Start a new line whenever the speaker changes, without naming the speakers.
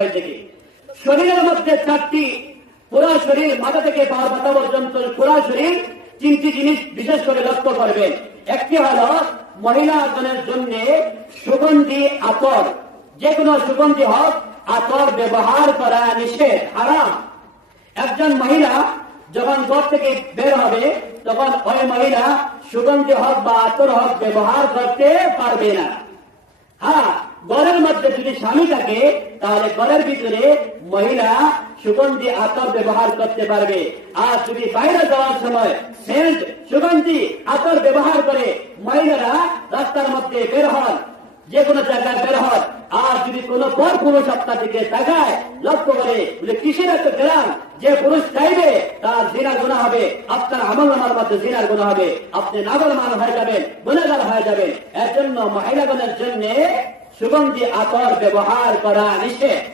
থেকে। শরীরের মধ্যে চারটি পুরা শরীর মাথা থেকে পাওয়ার মাথা পর্যন্ত পুরা শরীর তিনটি জিনিস বিশেষ করে লক্ষ্য করবেন। একটি হল মহিলাগণের জন্য সুগন্ধি আতর যে কোনো সুগন্ধি হোক আতর ব্যবহার করা নিষেধ, হারাম। একজন মহিলা যখন ঘর থেকে বের হবে, তখন ওই মহিলা সুগন্ধি হোক বা আতর হোক ব্যবহার করতে পারবে না। হ্যাঁ মধ্যে যদি স্বামী থাকে, তাহলে ঘরের ভিতরে মহিলা সুগন্ধি আতর ব্যবহার করতে পারবে। আর যদি বাইরে যাওয়ার সময় সেন্ট সুগন্ধি আতর ব্যবহার করে মহিলারা রাস্তার মধ্যে বের হন, যে কোনো জায়গায় বের হন, আর যদি কোন পর পুরুষ আপনার দিকে তাকায়, লক্ষ্য করে, বলে, কিসের একটা গ্রাম যে পুরুষ চাইবে, তার জিনার গুণা হবে। আপনার আমল নামার মধ্যে জিনার গুণা হবে। আপনি নাগর মান হয়ে যাবেন, গুণাগার হয়ে যাবেন। এর জন্য মহিলাগণের জন্য সুগন্ধি আতর ব্যবহার করা নিষেধ।